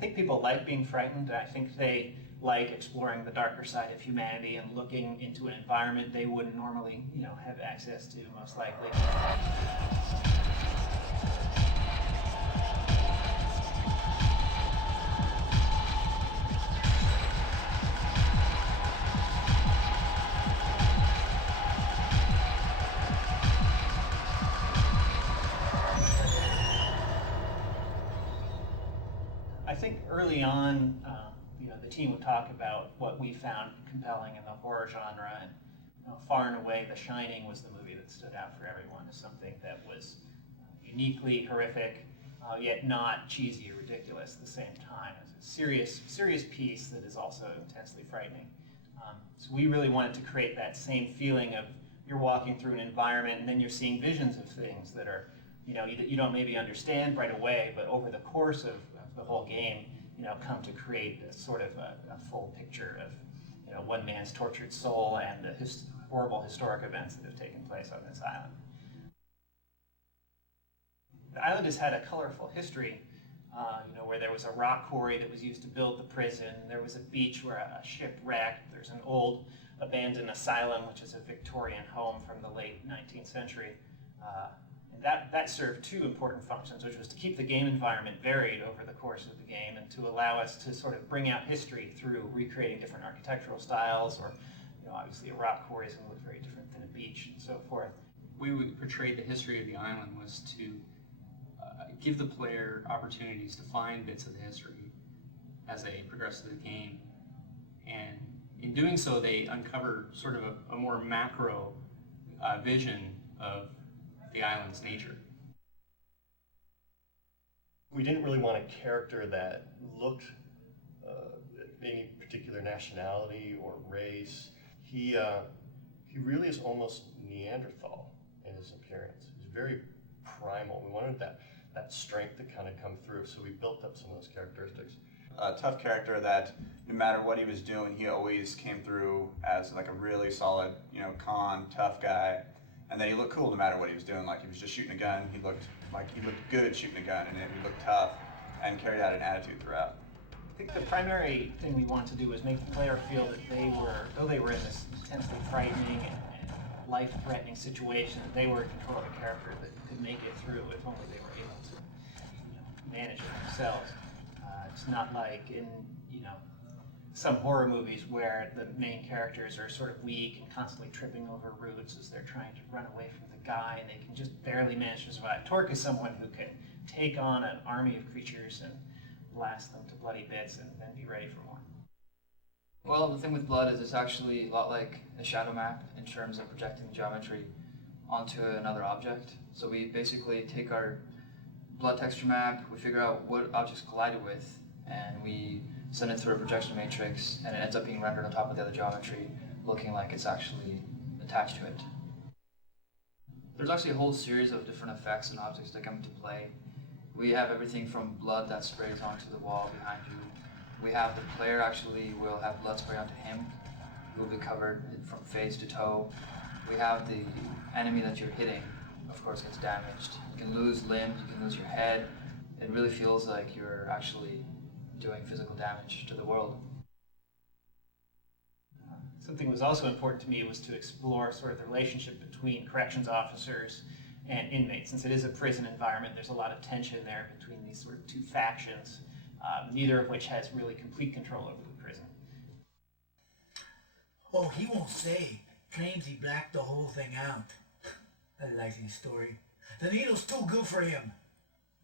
think people like being frightened. I think they like exploring the darker side of humanity and looking into an environment they wouldn't normally, have access to, most likely. I think early on, the team would talk about what we found compelling in the horror genre, and far and away, The Shining was the movie that stood out for everyone as something that was uniquely horrific, yet not cheesy or ridiculous at the same time. It's a serious piece that is also intensely frightening. So we really wanted to create that same feeling of you're walking through an environment and then you're seeing visions of things that are, you don't maybe understand right away, but over the course of the whole game, come to create a sort of a full picture of, one man's tortured soul and the horrible historic events that have taken place on this island. The island has had a colorful history, where there was a rock quarry that was used to build the prison. There was a beach where a ship wrecked. There's an old abandoned asylum, which is a Victorian home from the late 19th century. That served two important functions, which was to keep the game environment varied over the course of the game and to allow us to sort of bring out history through recreating different architectural styles, or obviously a rock quarry is going to look very different than a beach and so forth. We would portray the history of the island was to give the player opportunities to find bits of the history as they progress through the game, and in doing so they uncover sort of a more macro vision of the island's nature. We didn't really want a character that looked any particular nationality or race. He really is almost Neanderthal in his appearance. He's very primal. We wanted that strength to kind of come through, so we built up some of those characteristics. A tough character that no matter what he was doing, he always came through as like a really solid, calm, tough guy. And then he looked cool no matter what he was doing. Like he was just shooting a gun, he looked good shooing a gun, and he looked tough and carried out an attitude throughout. I think the primary thing we wanted to do was make the player feel that though they were in this intensely frightening and life-threatening situation, that they were in control of a character that could make it through if only they were able to manage it themselves. It's not like in some horror movies where the main characters are sort of weak and constantly tripping over roots as they're trying to run away from the guy, and they can just barely manage to survive. Torque is someone who can take on an army of creatures and blast them to bloody bits and then be ready for more. Well, the thing with Blood is it's actually a lot like a shadow map in terms of projecting geometry onto another object. So we basically take our Blood texture map, we figure out what objects collided with, and we send it through a projection matrix, and it ends up being rendered on top of the other geometry, looking like it's actually attached to it. There's actually a whole series of different effects and objects that come into play. We have everything from blood that sprays onto the wall behind you. We have the player actually will have blood spray onto him. He will be covered from face to toe. We have the enemy that you're hitting, of course, gets damaged. You can lose limbs, you can lose your head. It really feels like you're actually doing physical damage to the world. Something that was also important to me was to explore sort of the relationship between corrections officers and inmates. Since it is a prison environment, there's a lot of tension there between these sort of two factions, neither of which has really complete control over the prison. Oh, he won't say. Claims he blacked the whole thing out. A likely story. The needle's too good for him.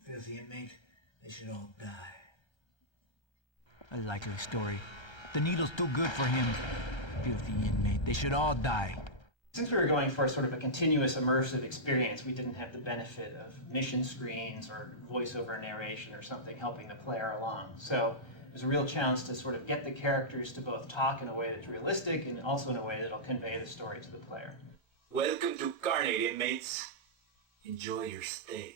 Filthy inmate, they should all die. A likely story. The needle's too good for him. Filthy inmate, they should all die. Since we were going for sort of a continuous immersive experience, we didn't have the benefit of mission screens or voiceover narration or something helping the player along. So it was a real challenge to sort of get the characters to both talk in a way that's realistic and also in a way that'll convey the story to the player. Welcome to Carnate, inmates. Enjoy your stay.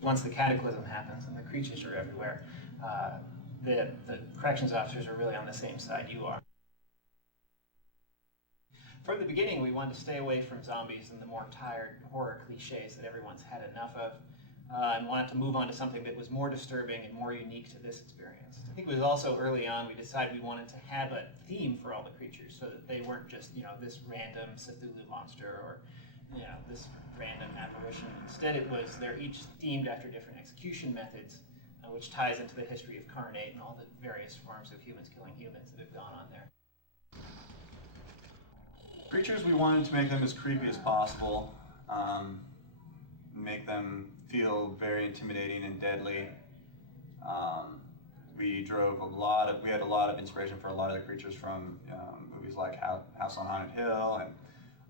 Once the cataclysm happens and the creatures are everywhere, the corrections officers are really on the same side you are. From the beginning, we wanted to stay away from zombies and the more tired horror cliches that everyone's had enough of. and wanted to move on to something that was more disturbing and more unique to this experience. I think it was also early on we decided we wanted to have a theme for all the creatures so that they weren't just, this random Cthulhu monster or, this random apparition. Instead it was they're each themed after different execution methods, which ties into the history of Carnate and all the various forms of humans killing humans that have gone on there. Creatures, we wanted to make them as creepy as possible, make them feel very intimidating and deadly. We had a lot of inspiration for a lot of the creatures from movies like House on Haunted Hill and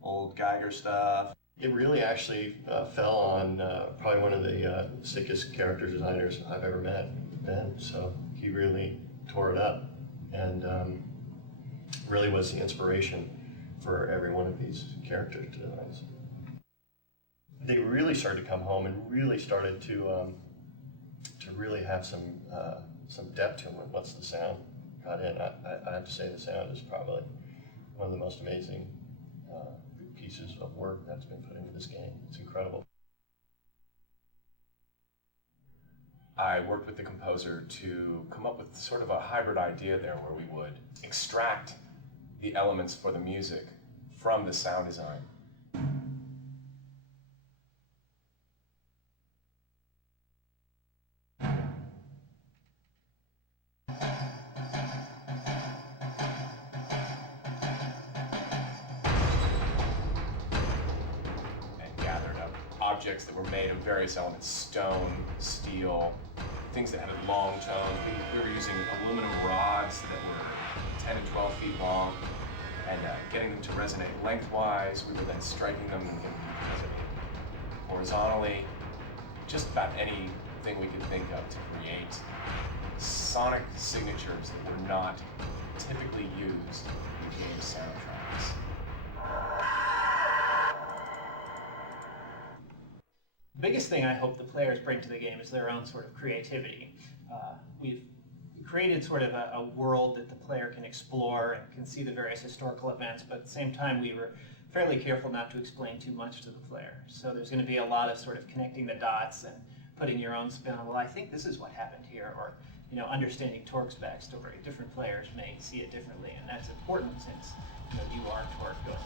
old Geiger stuff. It really actually fell on probably one of the sickest character designers I've ever met, Ben. So he really tore it up and really was the inspiration for every one of these character designs. They really started to come home and really started to really have some depth to them once the sound got in. I have to say the sound is probably one of the most amazing pieces of work that's been put into this game. It's incredible. I worked with the composer to come up with sort of a hybrid idea there where we would extract the elements for the music from the sound design. Objects that were made of various elements, stone, steel, things that had long tones. We were using aluminum rods that were 10 and 12 feet long and getting them to resonate lengthwise. We were then striking them and getting them to resonate horizontally. Just about anything we could think of to create sonic signatures that were not typically used in game soundtracks. The biggest thing I hope the players bring to the game is their own sort of creativity. We've created sort of a world that the player can explore and can see the various historical events, but at the same time we were fairly careful not to explain too much to the player. So there's going to be a lot of sort of connecting the dots and putting your own spin on, well, I think this is what happened here, or understanding Torque's backstory. Different players may see it differently, and that's important since you are Torque going